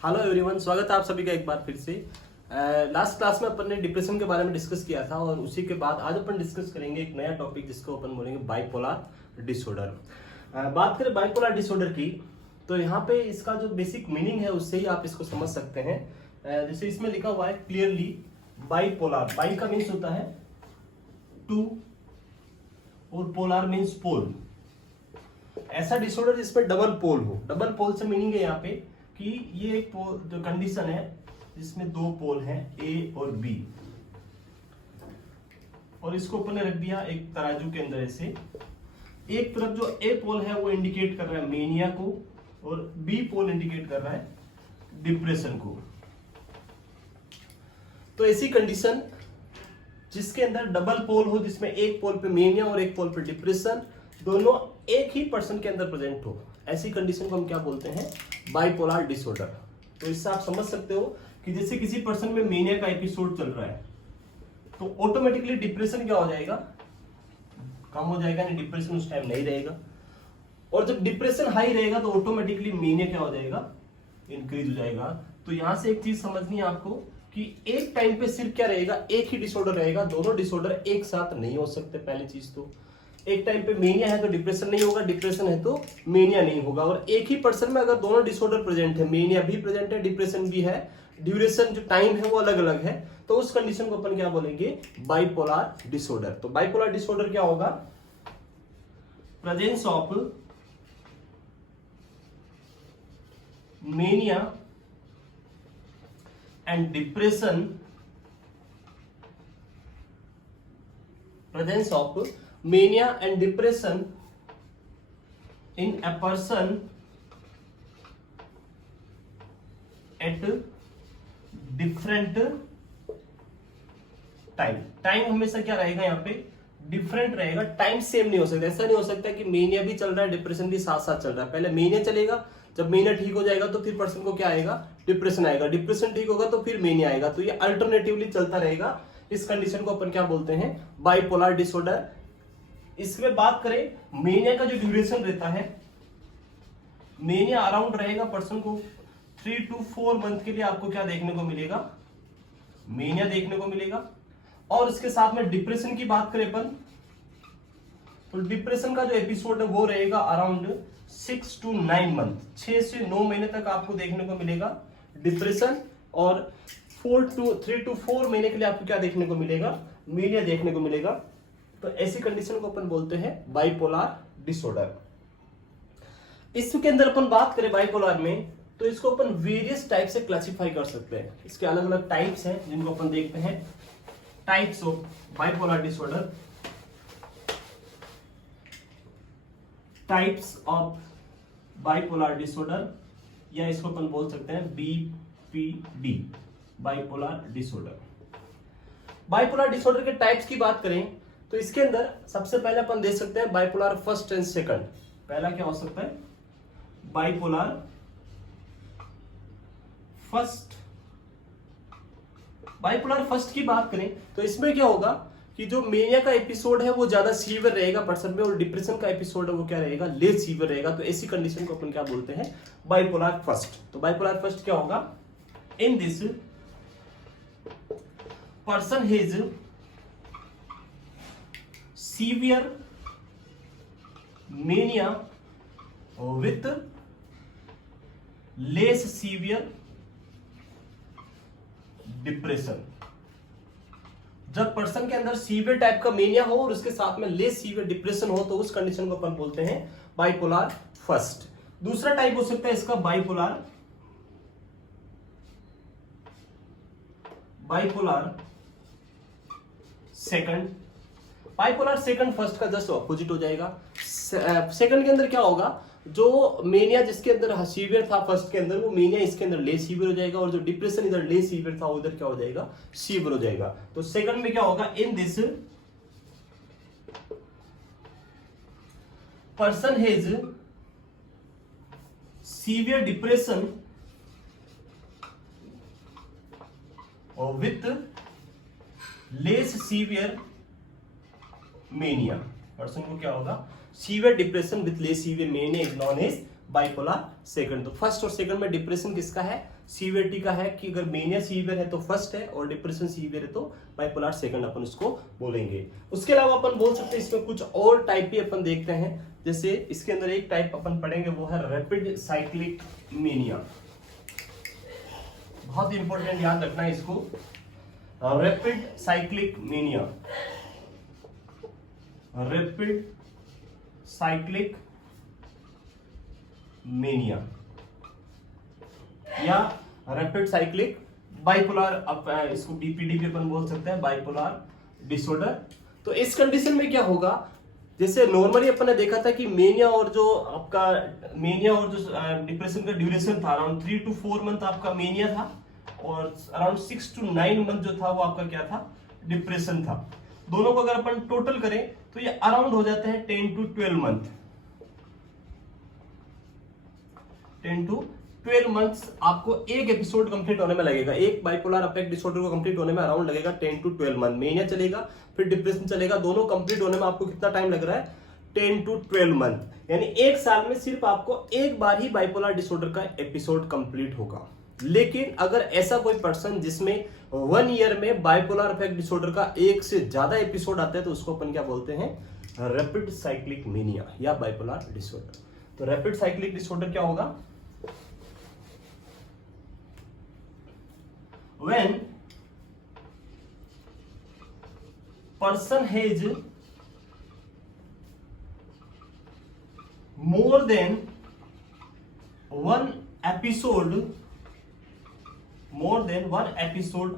Hello everyone, स्वागत है आप सभी का एक बार फिर से। लास्ट क्लास में अपन ने डिप्रेशन के बारे में डिस्कस किया था और उसी के बाद आज अपन डिस्कस करेंगे एक नया टॉपिक जिसको अपन बोलेंगे बाइपोलर डिसऑर्डर। बात करें बाइपोलर डिसऑर्डर की तो यहाँ पे इसका जो बेसिक मीनिंग है उससे ही आप इसको समझ सकते हैं। जैसे इसमें लिखा हुआ है क्लियरली बाइपोलर, बाई का मीन्स होता है टू और पोलर मीन्स पोल। ऐसा डिसऑर्डर जिसमें डबल पोल हो। डबल पोल से मीनिंग है यहाँ पे कि ये एक जो कंडीशन है जिसमें दो पोल हैं ए और बी, और इसको अपन ने रख दिया एक तराजू के अंदर। ऐसे एक तरफ जो ए पोल है वो इंडिकेट कर रहा है मेनिया को और बी पोल इंडिकेट कर रहा है डिप्रेशन को। तो ऐसी कंडीशन जिसके अंदर डबल पोल हो, जिसमें एक पोल पे मेनिया और एक पोल पे डिप्रेशन, दोनों एक ही पर्सन के अंदर प्रेजेंट हो, ऐसी कंडीशन को हम क्या बोलते हैं? Bipolar disorder. तो इससे आप समझ सकते हो कि जैसे किसी पर्सन में मेनिया का एपिसोड चल रहा है तो ऑटोमेटिकली डिप्रेशन क्या हो जाएगा? कम हो जाएगा, नहीं डिप्रेशन उस टाइम नहीं रहेगा। और जब डिप्रेशन हाई रहेगा तो ऑटोमेटिकली मेनिया क्या हो जाएगा? इंक्रीज हो जाएगा। तो यहां से एक चीज समझनी है आपको कि एक टाइम पे सिर्फ क्या रहेगा? एक ही डिसऑर्डर रहेगा। दोनों डिसऑर्डर एक साथ नहीं हो सकते। पहली चीज तो एक टाइम पे मेनिया है तो डिप्रेशन नहीं होगा, डिप्रेशन है तो मेनिया नहीं होगा। और एक ही पर्सन में अगर दोनों डिसऑर्डर प्रेजेंट है, मेनिया भी प्रेजेंट है, डिप्रेशन भी है, ड्यूरेशन जो टाइम है वो अलग अलग है, तो उस कंडीशन को अपन क्या बोलेंगे? Bipolar disorder. तो बाइपोलर डिसऑर्डर क्या होगा? Presence of mania and depression, presence of mania and depression in a person at different time। Time हमेशा क्या रहेगा यहाँ पे? डिफरेंट रहेगा, टाइम सेम नहीं हो सकता। ऐसा नहीं हो सकता कि मेनिया भी चल रहा है डिप्रेशन भी साथ साथ चल रहा है। पहले मेनिया चलेगा, जब मेनिया ठीक हो जाएगा तो फिर पर्सन को क्या आएगा? डिप्रेशन आएगा, डिप्रेशन ठीक होगा तो फिर मेनिया आएगा। तो ये अल्टरनेटिवली चलता रहेगा। इस कंडीशन को अपन क्या बोलते हैं? Bipolar disorder. इसमें बात करें मेनिया का जो ड्यूरेशन रहता है, मेनिया अराउंड रहेगा पर्सन को 3 to 4 मंथ के लिए आपको क्या देखने को मिलेगा? मेनिया देखने को मिलेगा। और इसके साथ में डिप्रेशन की बात करें अपन तो डिप्रेशन का जो एपिसोड है वो रहेगा अराउंड 6 to 9 मंथ। 6 से 9 महीने तक आपको देखने को मिलेगा डिप्रेशन, और 3 to 4 महीने के लिए आपको क्या देखने को मिलेगा? मेनिया देखने को मिलेगा। तो ऐसी कंडीशन को अपन बोलते हैं बाइपोलर डिसऑर्डर। इसके अंदर अपन बात करें बाइपोलर में तो इसको अपन वेरियस टाइप से क्लासिफाई कर सकते हैं। इसके अलग अलग टाइप्स हैं जिनको अपन देखते हैं। Types of bipolar disorder, types of bipolar disorder, या इसको अपन बोल सकते हैं BPD, bipolar disorder. Bipolar disorder के टाइप्स की बात करें तो इसके अंदर सबसे पहले अपन देख सकते हैं बाइपोलर फर्स्ट एंड सेकंड। पहला क्या हो सकता है? Bipolar first. बाइपोलर फर्स्ट की बात करें तो इसमें क्या होगा कि जो मेनिया का एपिसोड है वो ज्यादा सीवियर रहेगा पर्सन में, और डिप्रेशन का एपिसोड है वो क्या रहेगा? लेस सीवियर रहेगा। तो ऐसी कंडीशन को अपन क्या बोलते हैं? Bipolar first. तो बाइपोलर फर्स्ट क्या होगा? In this person has severe mania with less severe depression। जब पर्सन के अंदर सीवियर टाइप का मेनिया हो और उसके साथ में लेस सीवियर डिप्रेशन हो तो उस कंडीशन को अपन बोलते हैं बाइपोलर फर्स्ट। दूसरा टाइप हो सकता है इसका bipolar second. Bipolar second first का जस्ट ऑपोजिट हो जाएगा। सेकंड के अंदर क्या होगा? जो मेनिया जिसके अंदर सीवियर था फर्स्ट के अंदर, वो मेनिया इसके अंदर लेस सीवियर हो जाएगा, और जो डिप्रेशन इधर लेस सीवियर था उधर क्या हो जाएगा? सीवियर हो जाएगा। तो सेकंड में क्या होगा? In this person has severe depression with less severe mania. Person को क्या होगा? Severe depression with less severe mania is known as bipolar second. तो फर्स्ट और सेकंड में डिप्रेशन किसका है? सीवियरिटी का है कि अगर मेनिया सीवियर है तो फर्स्ट है और डिप्रेशन सीवियर है तो बाइपोलर सेकंड अपन इसको बोलेंगे। उसके अलावा अपन बोल सकते हैं इसमें कुछ और टाइप भी अपन देखते हैं, जैसे इसके अंदर एक टाइप अपन पढ़ेंगे वो है रैपिड साइक्लिक मेनिया। बहुत इंपॉर्टेंट, याद रखना है इसको, rapid cyclic mania, rapid cyclic mania या रैपिड साइक्लिक बाइपोलर, इसको बीपीडी भी अपन बोल सकते हैं, बाइपोलर डिसऑर्डर। तो इस कंडीशन में क्या होगा, जैसे नॉर्मली अपन ने देखा था कि मेनिया और जो डिप्रेशन का ड्यूरेशन था अराउंड 3 to 4 मंथ आपका मेनिया था और अराउंड 6 to 9 मंथ जो था वो आपका क्या था, डिप्रेशन था। दोनों को अगर अपन टोटल करें तो ये अराउंड हो जाते हैं 10 to 12 मंथ, 10 to 12 मंथ्स आपको एक एपिसोड कंप्लीट होने में लगेगा। एक बाइपोलर अफेक्ट डिसऑर्डर को कंप्लीट होने में अराउंड लगेगा 10 to 12 मंथ। मेनिया चलेगा फिर डिप्रेशन चलेगा, दोनों कंप्लीट होने में आपको कितना टाइम लग रहा है, 10 to 12 मंथ। यानी एक साल में सिर्फ आपको एक बार ही बाइपोलर डिसऑर्डर का एपिसोड कंप्लीट होगा। लेकिन अगर ऐसा कोई पर्सन जिसमें 1 ईयर में बाइपोलर अफेक्ट डिसऑर्डर का एक से ज्यादा एपिसोड आता है तो उसको अपन क्या बोलते हैं, रैपिड साइक्लिक मेनिया या बाइपोलर डिसऑर्डर। तो रैपिड साइक्लिक डिसऑर्डर क्या होगा, when person has more than one episode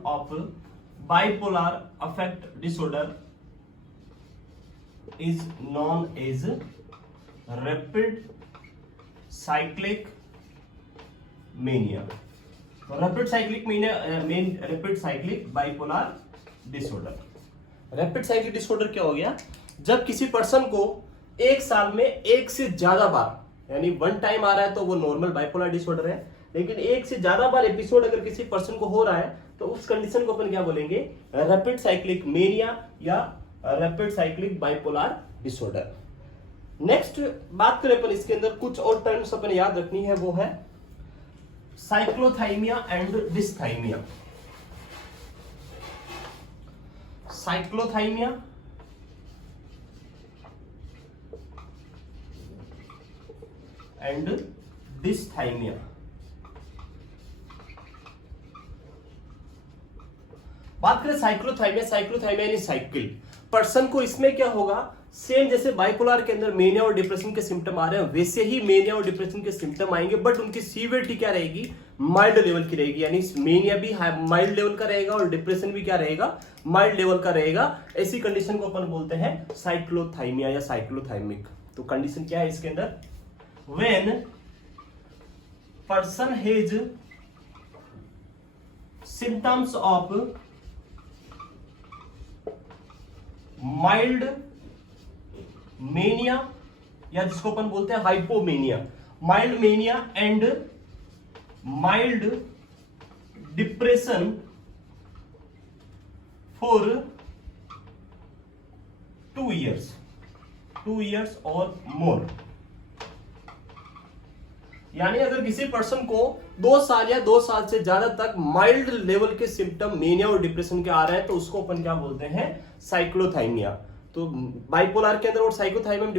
of bipolar affect disorder is known as rapid cyclic mania। Rapid cyclic mania, rapid cyclic bipolar disorder. Rapid cyclic disorder क्या हो गया, जब किसी person को एक साल में एक से ज्यादा बार, यानी 1 टाइम आ रहा है तो वो नॉर्मल बाइपोलर डिसऑर्डर है, लेकिन एक से ज्यादा बार एपिसोड अगर किसी पर्सन को हो रहा है तो उस कंडीशन को अपन क्या बोलेंगे, रैपिड साइक्लिक मेनिया या rapid cyclic bipolar disorder. Next बात करें अपन इसके अंदर कुछ और टर्म्स अपन याद रखनी है, वो है साइक्लोथाइमिया एंड डिस्थाइमिया। Cyclothymia and डिस्थाइमिया। बात करें साइक्लोथाइमिया, साइक्लोथाइमिया यानी साइकिल पर्सन को, इसमें क्या होगा, सेम जैसे बाइपोलर के अंदर मेनिया और डिप्रेशन के सिम्टम आ रहे हैं वैसे ही मेनिया और डिप्रेशन के सिम्टम आएंगे, बट उनकी सीवियरिटी क्या रहेगी, माइल्ड लेवल की रहेगी। यानी मेनिया भी माइल्ड लेवल का रहेगा और डिप्रेशन भी क्या रहेगा, माइल्ड लेवल का रहेगा। ऐसी कंडीशन को अपन बोलते हैं साइक्लोथाइमिया या साइक्लोथाइमिक। तो कंडीशन क्या है इसके अंदर, when person has symptoms of mild mania या जिसको अपन बोलते हैं hypomania, mild mania and mild depression for 2 years और मोर। यानी अगर किसी पर्सन को 2 साल या 2 साल से ज्यादा तक माइल्ड लेवल के सिम्टम मेनिया और डिप्रेशन के आ रहे हैं तो उसको अपन क्या बोलते हैं, साइक्लोथाइमिया। तो बाइपोलर के अंदर और साइक्लोथाइमिया में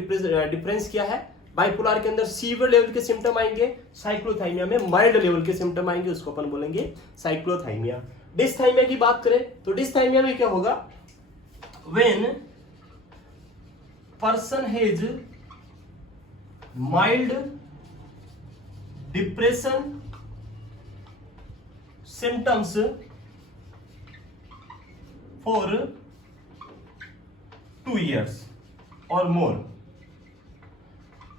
डिफरेंस क्या है, बाइपोलर के अंदर सीवियर लेवल के सिम्टम आएंगे, साइक्लोथाइमिया में माइल्ड लेवल के सिम्टम आएंगे, उसको अपन बोलेंगे साइक्लोथाइमिया। डिस्थाइमिया की बात करें तो डिस्थाइमिया में क्या होगा, when person has mild depression symptoms for 2 years और मोर।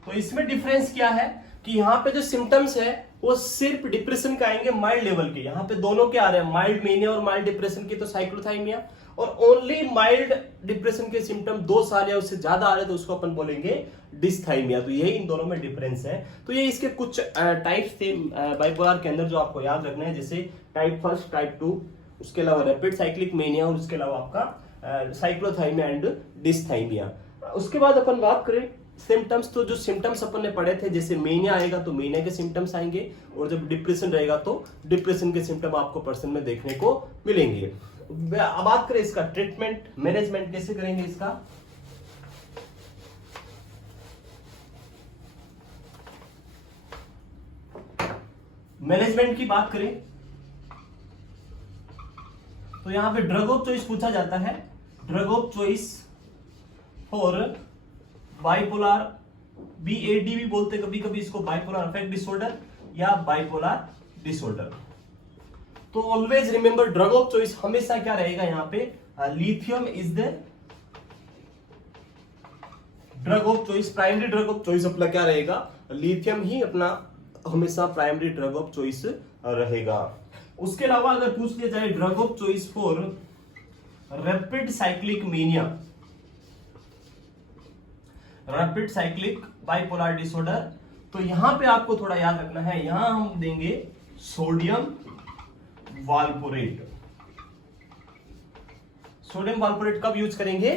तो इसमें डिफरेंस क्या है कि यहाँ पे जो सिम्टम्स है वो सिर्फ डिप्रेशन का आएंगे माइल्ड लेवल के, यहाँ पे दोनों के आ रहे हैं, माइल्ड मेनिया और माइल्ड डिप्रेशन की तो साइक्लोथाइमिया, और ओनली माइल्ड डिप्रेशन के सिम्टम 2 साल या उससे ज्यादा आ रहे हैं तो उसको अपन बोलेंगे डिस्थाइमिया। तो यही इन दोनों में डिफरेंस है। तो ये इसके कुछ टाइप्स थे बाइपोलर के अंदर जो आपको याद रखना है, जैसे टाइप 1, टाइप 2, उसके अलावा रैपिड साइक्लिक मेनिया और उसके अलावा आपका साइक्लोथाइमिया एंड डिस्थाइमिया। उसके बाद अपन बात करें सिम्टम्स तो जो सिम्टम्स अपन ने पढ़े थे, जैसे मेनिया आएगा तो मेनिया के सिम्टम्स आएंगे, और जब डिप्रेशन रहेगा तो डिप्रेशन के सिम्टम आपको पर्सन में देखने को मिलेंगे। अब बात करें इसका ट्रीटमेंट मैनेजमेंट कैसे करेंगे इसका। मैनेजमेंट की बात करें तो यहां पे ड्रग ऑफ चॉइस पूछा जाता है। Drug of choice for bipolar, BAD भी बोलते कभी कभी इसको, बाइपोलर अफेक्ट डिसऑर्डर या बाइपोलर डिसऑर्डर। तो always remember drug of choice हमेशा क्या रहेगा यहाँ पे, lithium is the drug of choice, primary drug of choice अपना क्या रहेगा, लिथियम ही अपना हमेशा प्राइमरी ड्रग ऑफ चॉइस रहेगा। उसके अलावा अगर पूछ लिया जाए drug of choice for rapid cyclic mania, rapid cyclic bipolar disorder, तो यहां पे आपको थोड़ा याद रखना है, यहां हम देंगे सोडियम वाल्पोरेट। सोडियम वाल्पोरेट कब यूज करेंगे,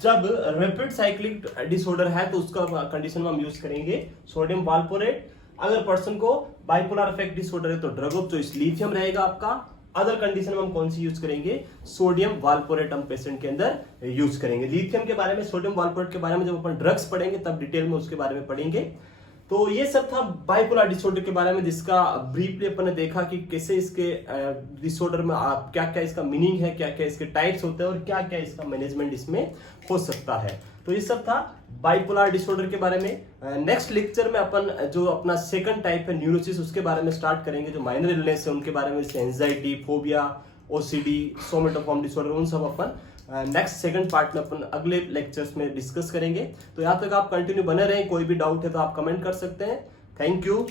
जब रैपिड साइक्लिक डिसऑर्डर है तो उसका कंडीशन में हम यूज करेंगे सोडियम वाल्पोरेट। अगर पर्सन को बाइपोलर अफेक्ट डिसऑर्डर है तो ड्रग ऑफ चॉइस लिथियम रहेगा आपका। अदर कंडीशन में हम कौन सी यूज करेंगे, सोडियम वाल्पोरेट हम पेशेंट के अंदर यूज करेंगे। लिथियम के बारे में, सोडियम वाल्पोरेट के बारे में जब अपन ड्रग्स पढ़ेंगे तब डिटेल में उसके बारे में पढ़ेंगे। तो ये सब था बाइपोलर डिसऑर्डर के बारे में, जिसका ब्रीफली अपन ने देखा कि कैसे इसके डिसऑर्डर में क्या क्या इसका मीनिंग है, क्या क्या इसके टाइप्स होते हैं और क्या क्या इसका मैनेजमेंट इसमें हो सकता है। तो ये सब था बाइपोलर डिसऑर्डर के बारे में। नेक्स्ट लेक्चर में अपन जो अपना सेकंड टाइप है न्यूरोसिस, उसके बारे में स्टार्ट करेंगे। जो माइनर इलनेस है उनके बारे में, जैसे anxiety, phobia, OCD, somatoform disorder, उन सब अपन नेक्स्ट सेकंड पार्ट में अपन अगले लेक्चर्स में डिस्कस करेंगे। तो यहाँ तक आप कंटिन्यू बने रहें, कोई भी डाउट है तो आप कमेंट कर सकते हैं। Thank you.